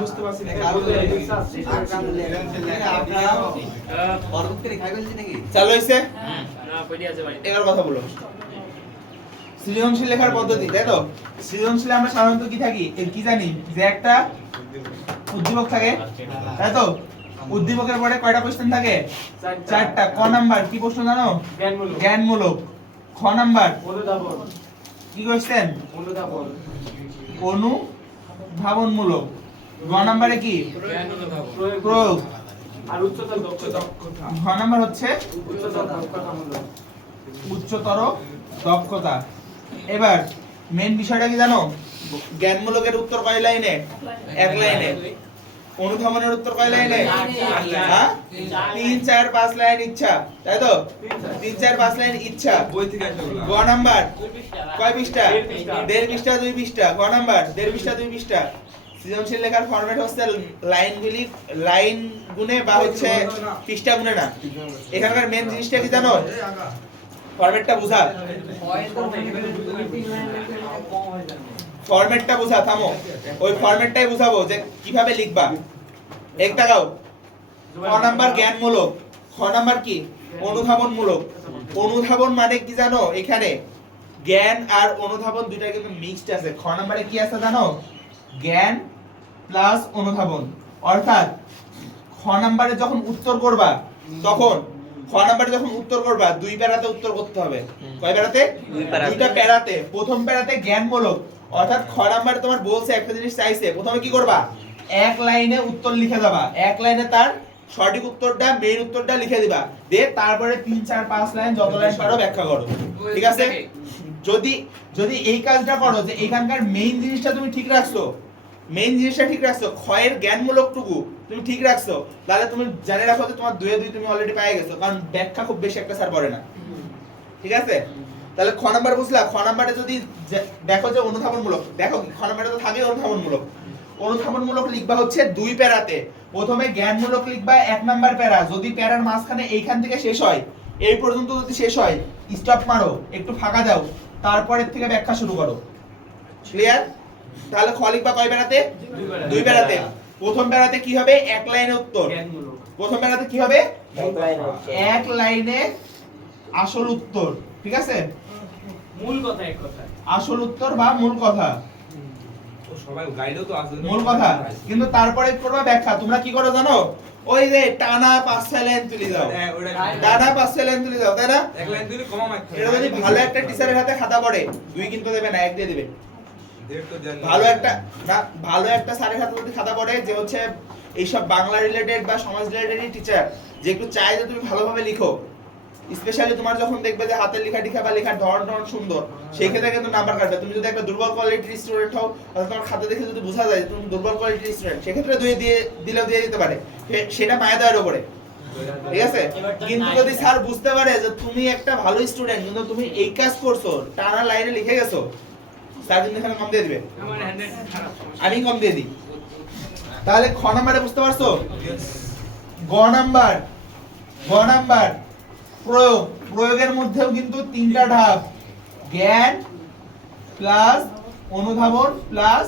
বুঝতে পারছি না চালু হইছে না পড়ে আছে ভাই এবার কথা বলো সৃজনশীল লেখার পদ্ধতি তাই তো সৃজনশীলে আমরা সাধারণত কি থাকি কি জানি যে একটা উদ্দীপক থাকে তাই তো উদ্দীপকের পরে কয়টা কোশ্চেন থাকে চারটা ক নাম্বার কি প্রশ্ন জানো জ্ঞানমূলক খ নাম্বার কি কোশ্চেন অনুধাবনমূলক গ নাম্বারে কি প্রয়োগ আর উচ্চতর দক্ষতা ঘ নাম্বার হচ্ছে উচ্চতর দক্ষতা এবার মেন বিষয়টা কি জানো জ্ঞানমূলকের উত্তর কয় লাইনে এক লাইনে অনুধাবনের উত্তর কয় লাইনে হ্যাঁ 3 4 5 লাইন ইচ্ছা তাই তো 3 4 5 লাইন ইচ্ছা বই থেকে আসলে গ নাম্বার কয় পৃষ্ঠা 1.5 পৃষ্ঠা 2 পৃষ্ঠা গ নাম্বার 1.5 পৃষ্ঠা 2 পৃষ্ঠা সৃজনশীল লেখার ফরম্যাট হচ্ছে লাইনগুলি লাইন গুণে বা হচ্ছে পৃষ্ঠা গুণে না এখানকার মেন জিনিসটা কি জানো ফরম্যাটটা বুঝা ফরম্যাটটা বুঝা থামো ওই ফরম্যাটটাই বুঝাবো যে কিভাবে লিখবা এক তাকাও ক নাম্বার জ্ঞানমূলক খ নাম্বার কি অনুধাবনমূলক অনুধাবন মানে কি জানো এখানে জ্ঞান আর অনুধাবন দুইটা কিন্তু মিক্সড আছে খ নাম্বারে কি আছে জানো জ্ঞান প্লাস অনুধাবন অর্থাৎ খ নাম্বারে যখন উত্তর করবা তখন খ নাম্বারে যখন উত্তর করবা দুই প্যারাতে উত্তর করতে হবে কয় প্যারাতে দুইটা প্যারাতে প্রথম প্যারাতে জ্ঞানমূলক অর্থাৎ খ নাম্বারে তোমার বলছে একটা জিনিস চাইছে প্রথমে কি করবা এক লাইনে উত্তর লিখে যাবা এক লাইনে তার সঠিক উত্তরটা মেইন উত্তরটা লিখে দিবা দিয়ে তারপরে 3 4 5 লাইন যত লাইন পারো ব্যাখ্যা করো ঠিক আছে যদি যদি এই কাজটা করো যে এখানকার মেইন জিনিসটা তুমি ঠিক রাখছো মেইন জিনিসটা ঠিক রাখছো ক্ষয়ের জ্ঞানমূলকটুকু তুমি ঠিক রাখছো তাহলে তুমি জানে রাখো যে তোমার 2 এ 2 তুমি অলরেডি পেয়ে গেছো কারণ ব্যাখ্যা খুব বেশি একটা স্যার পড়ে না ঠিক আছে তাহলে খ নাম্বার বুঝলা খ নাম্বারে যদি দেখো যে অনুধাবনমূলক দেখো খ নাম্বারে তো থাকে অনুধাবনমূলক অনুধাবনমূলক লিখবা হচ্ছে দুই প্যারাতে প্রথমে জ্ঞানমূলক লিখবা এক নাম্বার প্যারা যদি প্যারার মাঝখানে এইখান থেকে শেষ হয় এই পর্যন্ত যদি শেষ হয় স্টপ মারো একটু ফাঁকা দাও তারপরের থেকে ব্যাখ্যা শুরু করো ক্লিয়ার তাহলে খ লিখবা কয় প্যারাতে দুই প্যারাতে প্রথম প্যারাতে কি হবে এক লাইনে উত্তর প্রথম প্যারাতে কি হবে এক লাইনে আসল উত্তর ঠিক আছে মূল কথা এক কথা আসল উত্তর বা মূল কথা সবাই গাইডও তো আছে মূল কথা কিন্তু তারপরে করবা ব্যাখ্যা তোমরা কি করো জানো ওই যে টানা 5 লাইন তুলে দাও টানা 5 লাইন তুলে দাও তাই না এক লাইন দিলে কমা মারতে এটা যদি ভালো একটা টিচারের হাতে খাতা পড়ে দুই কিন্তু দেবে না এক দিয়ে দিবে ভালো একটা না ভালো একটা স্যারের হাতে যদি খাতা পড়ে যে হচ্ছে এইসব বাংলা রিলেটেড বা সমাজ রিলেটেড টিচার যে একটু চাই যে তুমি ভালোভাবে লিখো স্পেশালি তোমার যখন দেখবে যে হাতের লেখা টিকা বা লেখার ধরন সুন্দর সেই ক্ষেত্রে কিন্তু নাম্বার কাটবে তুমি যদি একটা দুর্বল কোয়ালিটির স্টুডেন্ট হও তাহলে তোমার খাতা দেখে যদি বোঝা যায় তুমি দুর্বল কোয়ালিটির স্টুডেন্ট সেক্ষেত্রে দুই দিয়ে দিলেও দিয়ে দিতে পারে সেটা মায়া দেওয়ার উপরে ঠিক আছে কিন্তু যদি স্যার বুঝতে পারে যে তুমি একটা ভালো স্টুডেন্ট কিন্তু তুমি এই কাজ করছো টানা লাইনে লিখে গেছো স্যার কিন্তু এখানে কম দিয়ে দিবে আমি কম দিয়ে দিই তাহলে খ নাম্বারে বুঝতে পারছো গ নাম্বার প্রয়োগ প্রয়োগের মধ্যেও কিন্তু তিনটা ধাপ জ্ঞান প্লাস অনুধাবন প্লাস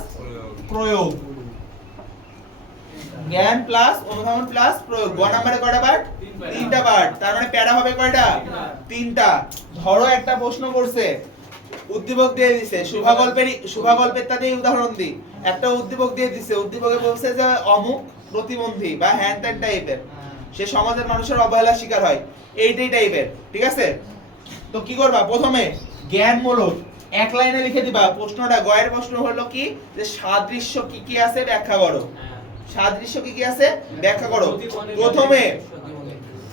প্রয়োগ জ্ঞান প্লাস অনুধাবন প্লাস প্রয়োগ গ নাম্বারে কয়টা পার্ট তিনটা পার্ট তার মানে প্যারা হবে কয়টা তিনটা ধরো একটা প্রশ্ন করছে উদ্দীপক দিয়ে দিছে শুভাগল্পের তাতে উদাহরণ দিই একটা উদ্দীপক দিয়ে দিছে উদ্দীপকে বলছে যে অমুক প্রতিবন্ধী বা হ্যান ত্যান টাইপের সে সমাজের মানুষের অবহেলার শিকার হয় এইটাই টাইপের ঠিক আছে তো কি করবা প্রথমে জ্ঞানমূলক এক লাইনে লিখে দিবা প্রশ্নটা গয়ের প্রশ্ন হলো কি যে সাদৃশ্য কি কি আছে ব্যাখ্যা করো সাদৃশ্য কি কি আছে ব্যাখ্যা করো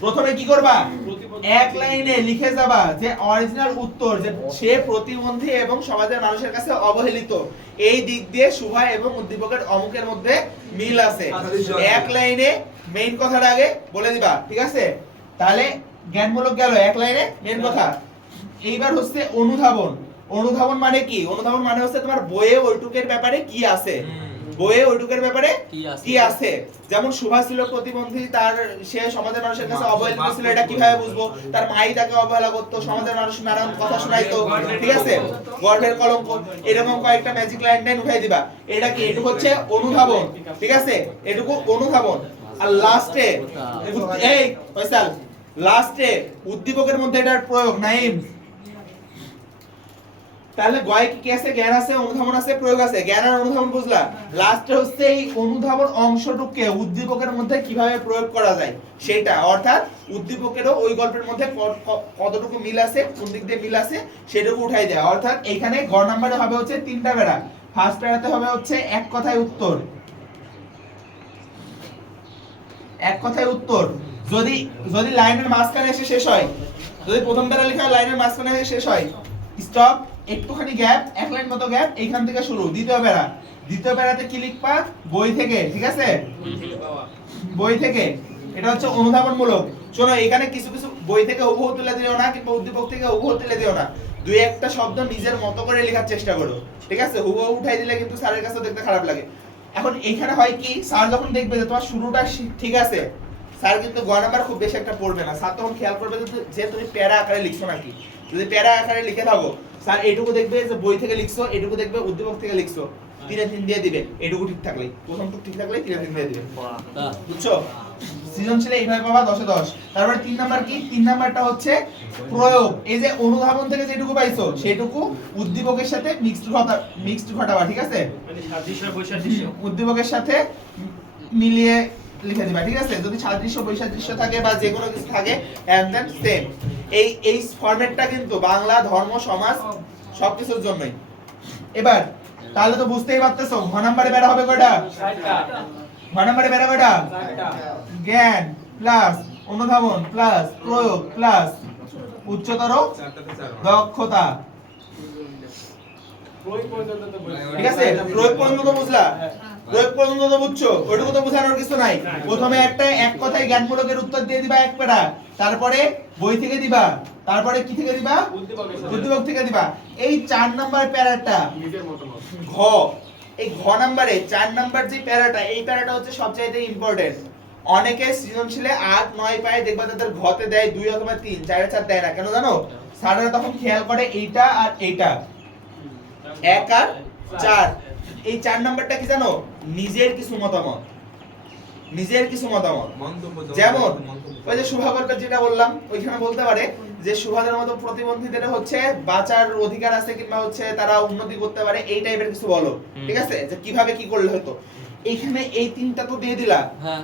প্রথমে কি করবা এক লাইনে লিখে যাবা যে অরিজিনাল উত্তর যে সে প্রতিবন্ধী এবং সমাজের মানুষের কাছে অবহেলিত এই দিক দিয়ে শুভা এবং উদ্দীপকের অমুকের মধ্যে মিল আছে এক লাইনে মেইন কথাটা আগে বলে দিবা ঠিক আছে তাহলে জ্ঞানমূলক গেল এক লাইনে মেইন কথা এইবার হচ্ছে অনুধাবন মানে কি অনুধাবন মানে হচ্ছে তোমার বইয়ে ওইটুকের ব্যাপারে কি আছে বইয়ে ওইটুকের ব্যাপারে কি আছে? কি আছে, যেমন সুভাষ ছিল প্রতিবন্ধী, তার সে সমাজের মানুষের কাছে অবহেলিত ছিল, এটা কিভাবে বুঝবো? তার মাই তাকে অবহেলা করতো, সমাজের মানুষ নানান কথা শোনাইতো, ঠিক আছে, গর্ভের কলঙ্ক, এরকম কয়েকটা ম্যাজিক লাইন উঠাই দিবা। এটা কি? এটুকু হচ্ছে অনুধাবন, ঠিক আছে, এটুকু অনুধাবন। আর লাস্টে এই ফয়সাল, লাস্টে উদ্দীপকের মধ্যে এটার প্রয়োগ নাইম। তাহলে গয় কি আছে? জ্ঞান আছে, অনুধাবন আছে, প্রয়োগ আছে। জ্ঞান আর অনুধাবন বুঝলা। লাস্টে হচ্ছে এই অনুধাবন অংশটুকুকে উদ্দীপকের মধ্যে কিভাবে প্রয়োগ করা যায় সেটা, অর্থাৎ উদ্দীপকেরও ওই গল্পের মধ্যে কতটুকু মিল আছে, কোন দিক দিয়ে মিল আছে সেটুকু উঠাই দেয়া। অর্থাৎ এখানে গ নাম্বারে হবে হচ্ছে 3টা প্যারা। ফার্স্ট প্যারাতে হবে হচ্ছে এক কথায় উত্তর, এক কথায় উত্তর। যদি যদি লাইনের মাঝখানে এসে শেষ হয়, যদি প্রথম প্যারা লেখা লাইনের মাঝখানে এসে শেষ হয়, স্টপ, একটুখানি গ্যাপ, এক লাইন মতো গ্যাপ, এইখান থেকে শুরু। দ্বিতীয় প্যারা, দ্বিতীয় প্যারাতে কি লিখবা? বই থেকে, ঠিক আছে, বই থেকে। এটা হচ্ছে অনুধাবনমূলক। শোনো, এখানে কিছু কিছু বই থেকে হুবহু তুলে দিও না, কিংবা উদ্দীপক থেকে হুবহু তুলে দিও না। দুই একটা শব্দ নিজের মতো করে লেখার চেষ্টা করো, ঠিক আছে। হুবহু উঠাই দিলে কিন্তু স্যারের কাছে দেখতে খারাপ লাগে। এখন এখানে হয় কি, স্যার যখন দেখবে যে তোমার শুরুটা ঠিক আছে, স্যার কিন্তু গ নাম্বার খুব বেশি একটা পড়বে না। স্যার তখন খেয়াল করবে যে তুমি প্যারা আকারে লিখছো নাকি। যদি প্যারা আকারে লিখে থাকো, স্যার এটুকু দেখবে যে বই থেকে লিখছো, এটুকু দেখবে উদ্দীপক থেকে লিখছো, 3-3 দিয়ে দিবে। এটুকু ঠিক থাকলে, প্রথমটুকু ঠিক থাকলে 3-3 দিয়ে দিবে, বুঝছো? সৃজনশীলে এইভাবে পাবা 10-এ 10। তারপরে 3 নাম্বার কি? 3 নাম্বারটা হচ্ছে প্রয়োগ। এই যে অনুধাবন থেকে যেটুকু পাইছো সেটুকু উদ্দীপকের সাথে মিক্সড ঘটাবা, ঠিক আছে, মানে সাদৃশ্য বৈসাদৃশ্য উদ্দীপকের সাথে মিলিয়ে লিখে দিবা, ঠিক আছে। যদি সাদৃশ্য বৈসাদৃশ্য থাকে বা যে কোনো কিছু থাকে, এন্ড দেন সেম। এই ফরম্যাটটা কিন্তু বাংলা, ধর্ম, সমাজ সবকিছুর জন্যই। এবার তাহলে তো বুঝতেই পারতেছো, ঘ নাম্বারে বেরা হবে কয়টা? 4টা। ঘ নাম্বারে বেরা কয়টা? 4টা। জ্ঞান প্লাস অনুধাবন প্লাস প্রয়োগ প্লাস উচ্চতর 4টাতে 4 দক্ষতা, বই পর্যন্ত তো বই। ঠিক আছে। প্রয়োগ পর্যন্ত তো বুঝলা, প্রয়োগ পর্যন্ত তো বুঝছো, ওইটুকু তো বোঝানোর কিছু নাই। প্রথমে একটা এক কথায় জ্ঞানমূলকের উত্তর দিয়ে দিবা এক প্যারা, তারপরে বই থেকে দিবা, তারপরে কি থেকে দিবা? উদ্দীপক থেকে দিবা। এই 4 নাম্বার প্যারাটা নিজের মতামত। ঘ, এই ঘ নাম্বারে 4 নাম্বার যে প্যারাটা, এই প্যারাটা হচ্ছে সবচাইতে ইম্পর্টেন্ট। অনেকে সৃজনশীলে 8-9 পায়, দেখবা তাদের ঘতে দেয় 2 অথবা 3, 4-4 দেয় না। কেন জানো? স্যাররা তখন খেয়াল করে এইটা আর এইটা, 1 আর 4। এই 4 নাম্বারটা কি জানো? নিজের কিছু মতামত, নিজের কিছু মতামত। মন্তব্য, যেমন মন্তব্য। ওই যে শুভা গল্পের যেটা বললাম, ওইখানে বলতে পারে যে শুভাদের মতো প্রতিবন্ধীদের হচ্ছে বাঁচার অধিকার আছে, কিংবা হচ্ছে তারা উন্নতি করতে পারে, এই টাইপের কিছু বলো, ঠিক আছে, যে কিভাবে কি করলে হতো। এইখানে এই 3টা তো দিয়ে দিলা, হ্যাঁ,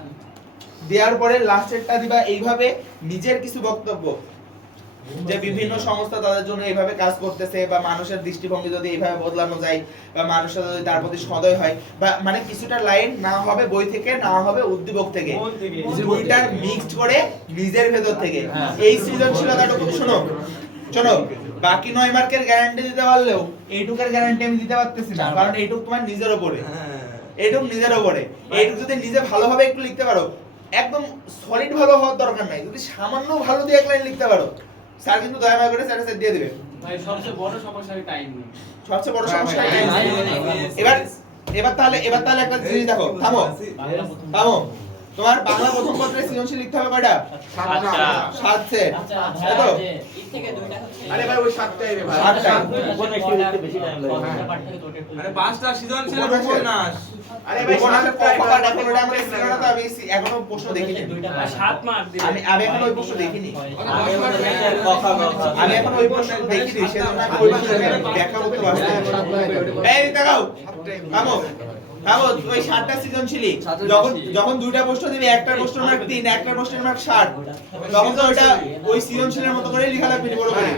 দেওয়ার পরে লাস্টেরটা দিবা এইভাবে নিজের কিছু বক্তব্য, যে বিভিন্ন সংস্থা তাদের জন্য এইভাবে কাজ করতেছে, বা মানুষের দৃষ্টিভঙ্গি যদি এইভাবে বদলানো যায়, বা মানুষরা যদি তার প্রতি সদয় হয়, বা মানে কিছুটা লাইন না হবে বই থেকে, না হবে উদ্দীপক থেকে, মন থেকে। দুইটার মিক্সড করে নিজের ভেতর থেকে। এই সৃজনশীলতাটুকু শোনো, শোনো, বাকি 9 মার্কের গ্যারান্টি দিতে পারলেও এইটুকের গ্যারান্টি আমি দিতে পারতেছি না, কারণ এইটুক তোমার নিজের উপরে, এইটুক নিজের উপরে। এইটুক যদি নিজে ভালোভাবে একটু লিখতে পারো, একদম সলিড ভালো হওয়ার দরকার নাই, যদি সামান্য ভালো দিয়ে এক লাইন লিখতে পারো, স্যার কিন্তু দয়া করে স্যার দিয়ে দিবে। ভাই সবচেয়ে বড় সমস্যা টাইম। সবচেয়ে বড় সমস্যা ভাই, এটাই। ভাই, ভাই, এবার এবার তাহলে একটা জিনিস দেখো, থামো থামো। তোমার বাংলা প্রথম পত্রে সৃজনশীল লিখতে হবে কয়টা? 7 সেট, তাই তো? আরে ভাই ওই 7টাই রে ভাই। 7টা। আরে 5টা সৃজনশীল উপন্যাস। আরে ভাই উপন্যাসের 7টা টাইপ এখন ওটা আমরা ছিল না তো, আমি এখনো প্রশ্ন দেখিনি। 7 মার্ক দিবে আমি এখন ওই প্রশ্ন দেখিনি, আমি এখন ওই প্রশ্ন দেখিনি, সেজন্য আমি ওই প্রশ্নের ব্যাখ্যা করতে পারছি না। এই দেখাও, থামো থামো। ওই 7টা সৃজনশীলই, যখন দুইটা প্রশ্ন দিবি, একটা প্রশ্ন মার্ক 3, একটা প্রশ্নের মার্ক 60, তখন তো ওটা ওই সৃজনশীলের মতো করে লেখা লাগবে বড় করে।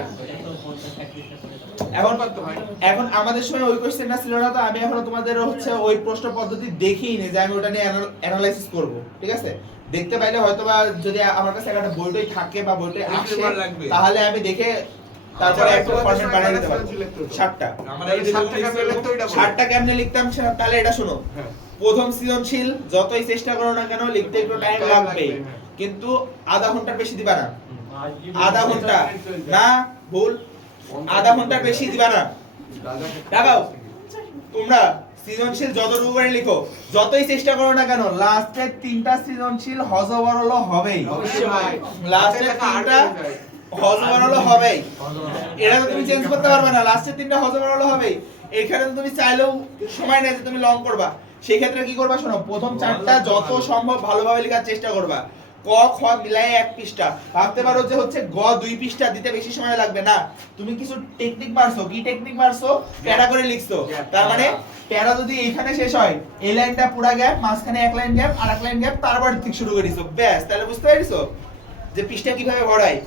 এখন আমাদের সময় ওই কোশ্চেনটা ছিল না, তো আমি এখনো তোমাদের হচ্ছে ওই প্রশ্ন পদ্ধতি দেখিনি যে আমি ওটা নিয়ে অ্যানালাইসিস করব, ঠিক আছে। দেখতে পাইলে হয়তোবা যদি আমার কাছে একটা বইটাই থাকে বা বইটাই আসে, তাহলে আমি দেখে তারপরে একটা ফরম্যাট বানিয়ে দিতে পারবো। 7টা, আমরা এই 7টা কেমনে লিখতাম তাহলে এটা শোনো। প্রথম সৃজনশীল যতই চেষ্টা করো না কেন, লিখতে একটু টাইম লাগবে, কিন্তু আধা ঘন্টার বেশি দিবা না। আধা ঘন্টা না, ভুল, আধা ঘন্টার বেশি দিবা না। দেখাও তোমরা সৃজনশীল যতটুকু করে লিখো, যতই চেষ্টা করো না কেন লাস্টের তিনটা সৃজনশীল হজবরল হবেই। লাস্টের তিনটা হজবরল হবেই, এটা তো তুমি চেঞ্জ করতে পারবে না। লাস্টের তিনটা হজবরল হবেই। এখানে তো তুমি চাইলেও সময় নেই যে তুমি লং করবা, সেই ক্ষেত্রে কি করবা শোনো, প্রথম চারটা যত সম্ভব ভালোভাবে লেখার চেষ্টা করবা। ক খ মিলাই এক পৃষ্ঠা, ভাবতে পারো যে হচ্ছে গ 2 পৃষ্ঠা, দিতে বেশি সময় লাগবে না। তুমি কিছু টেকনিক মারছো, কি টেকনিক মারছো, প্যারা করে লিখছো। তার মানে প্যারা যদি এখানে শেষ হয়, এই লাইনটা পুরা গ্যাপ, মাঝখানে এক লাইন গ্যাপ, আর এক লাইন গ্যাপ, তারপর ঠিক শুরু করে দিছো, ব্যাস। তাহলে বুঝতে পারছো যে পৃষ্ঠা কিভাবে ভরায়,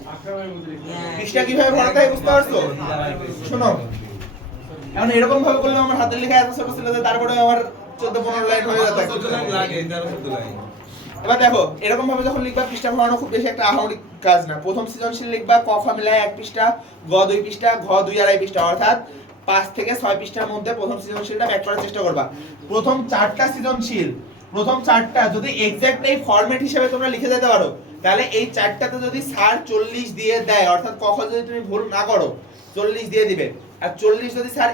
পৃষ্ঠা কিভাবে ভরাতে হয়, বুঝতে পারছো? শোনো, এখন এরকম ভাবে করলে আমার হাতের লেখা এত ছোট ছিল যে তারপরে আমার 14-15 লাইন হয়ে যেত। 14 লাইন লাগে, 13 লাইন। এবার দেখো এরকম ভাবে যখন লিখবা, পৃষ্ঠা ভরানো খুব বেশি একটা আহামরি কাজ না। প্রথম সৃজনশীল লিখবা ক খ মিলায় এক পৃষ্ঠা, গ 2 পৃষ্ঠা, ঘ 2.5 পৃষ্ঠা, অর্থাৎ 5 থেকে 6 পৃষ্ঠার মধ্যে প্রথম সৃজনশীলটা ব্যাক করার চেষ্টা করবা। প্রথম 4টা সৃজনশীল, প্রথম 4টা যদি এক্সাক্ট এই ফরম্যাট হিসেবে তোমরা লিখে যেতে পারো, তাহলে এই 4টাতে যদি স্যার 40 দিয়ে দেয়, অর্থাৎ ক খ যদি তুমি ভুল না করো 40 দিয়ে দিবে, আর 40 যদি স্যার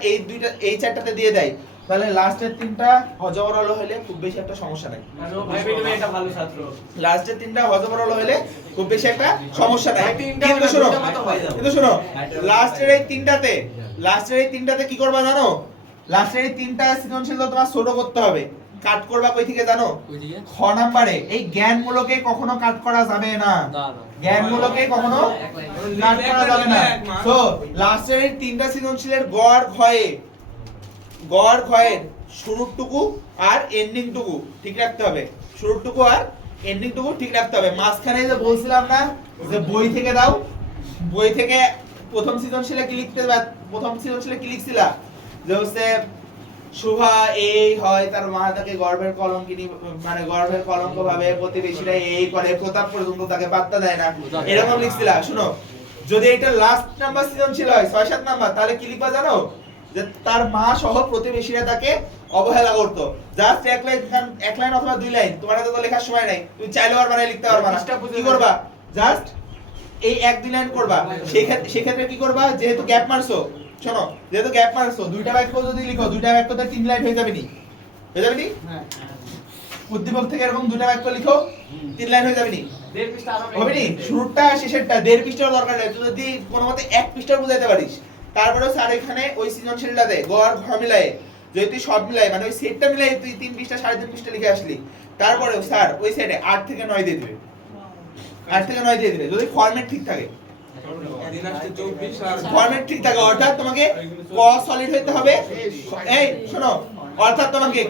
এই 4টাতে দিয়ে দেয়, তাহলে লাস্টের তিনটা হজবরল হলে খুব বেশি একটা সমস্যা নাই। ভাইবে তুমি একটা ভালো ছাত্র। লাস্টের তিনটা হজবরল হলে খুব বেশি একটা সমস্যা নাই। কিন্তু শোনো লাস্টের এই তিনটাতে কি করবা জানো? লাস্টের এই তিনটা সৃজনশীল তোমার ছোট করতে হবে। কাট করবা কই থেকে জানো? খ নাম্বারে। এই জ্ঞানমূলকে কখনো কাট করা যাবে না, জ্ঞানমূলকে কখনো কাট করা যাবে না। তো লাস্টের এই তিনটা সৃজনশীলের গড় ঘয়ের শুরুর টুকু আর এন্ডিং টুকু ঠিক রাখতে হবে, শুরুর টুকু আর এন্ডিং টুকু ঠিক রাখতে হবে। মাঝখানে যে বলছিলাম না যে বই থেকে দাও, বই থেকে প্রথম সৃজনশীলে কি লিখছিলা যে হচ্ছে শুভা এই হয়, তার মা তাকে গর্ভের কলঙ্কিনী, মানে গর্ভের কলঙ্ক ভাবে, প্রতিবেশীরা এই করে, প্রতাপ পর্যন্ত তাকে পাত্তা দেয় না, এরকম লিখছিলা। শুনো, যদি এটা লাস্ট নাম্বার সৃজনশীল হয় 6-7 নাম্বার, তাহলে কি লিখবা জানো? যে তার মা সহ প্রতিবেশীরা তাকে অবহেলা করতো। জাস্ট এক লাইন অথবা 2 লাইন, তোমার হাতে তো লেখার সময় নাই, তুমি চাইলেও আর বানাই লিখতে পারবা না। কি করবা? জাস্ট এই 1-2 লাইন করবা। সেক্ষেত্রে কি করবা, যেহেতু গ্যাপ মারছো, শোনো, যেহেতু গ্যাপ মারছো, 2টা বাক্য যদি লিখো, 2টা বাক্যতে 3 লাইন হয়ে যাবে নি? হয়ে যাবে নি? হ্যাঁ। উদ্দীপক থেকে এরকম 2টা বাক্য লিখো, 3 লাইন হয়ে যাবে নি? 1.5 পৃষ্ঠা আরো হবে নি? শুরুটা শেষেরটা 1.5 পৃষ্ঠার দরকার নেই, তুই যদি কোনোমতে 1 পৃষ্ঠা বুঝাইতে পারিস। তারপরে স্যার এখানে ওই সৃজনশীলটাতে গড় ঘ মিলায়ে, যদি তুই সব মিলাই, মানে ওই সেটটা মিলাই তুই 3 পৃষ্ঠা 3.5 পৃষ্ঠা লিখে আসলি, তারপরে স্যার ওই সাইডে 8 থেকে 9 দিয়ে দিবে, 8 থেকে 9 দিয়ে দিবে, যদি ফরম্যাট ঠিক থাকে। ফরম্যাট ঠিক থাকে, অর্থাৎ তোমাকে ক সলিড হইতে হবে। এই শোনো, অর্থাৎ তোমাকে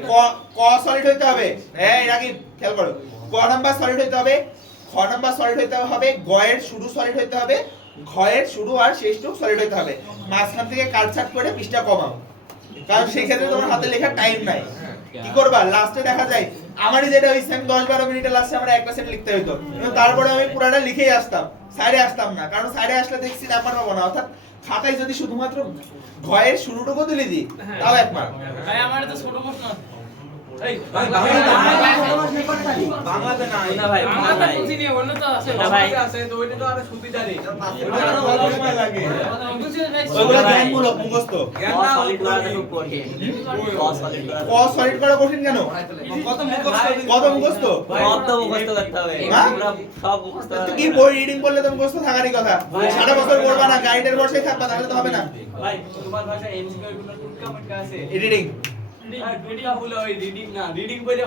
ক সলিড হইতে হবে, এই রাকিব খেয়াল করো, ক নাম্বার সলিড হইতে হবে, খ নাম্বার সলিড হইতে হবে, গ এর শুরু সলিড হইতে হবে, ঘ এর শুরু আর শেষটুকু সলিড হইতে হবে। মাঝখান থেকে কাটছাট করে পৃষ্ঠা কমাও, কারণ সেই ক্ষেত্রে তোমার হাতে লেখার টাইম নাই। কি করবা, লাস্টে দেখা যায় আমারই যেটা হইছে, আমি 10-12 মিনিটের লাস্টে আমার একটা সেট লিখতে হইতো, কিন্তু তারপরে আমি পুরাটা লিখেই আসতাম, সাইডে আসতাম না, কারণ সাইডে আসলে দেখছি নাম্বার পাবো না। অর্থাৎ খাতায় যদি শুধুমাত্র ঘয়ের শুরুটুকু তুলে দিই, তাও 1 মার্ক। ভাই আমার তো ছোট প্রশ্ন। এই বাংলাতে নাই না ভাই, আমরা তো বুঝি নি, অন্য তো আছে, না ভাই। আছে তো ওইটা তো আরো সুবিধারই। সময় লাগে। ওইগুলো জ্ঞানমূলক মুখস্থ। ক সলিড করা কঠিন কেন? কত মুখস্থ? হ্যাঁ? তো কি বই রিডিং করলে তো মুখস্থ থাকারই কথা। 60 বছর পড়বা না, গাইডের বসেই থাকবা, তাহলে তো হবে না। ভাই তোমার ভাষায় এমসিকিউ গুলো টুটকা মুটকা আছে। রিডিং টুটকা হলো ওই রিডিং না, রিডিং বইলে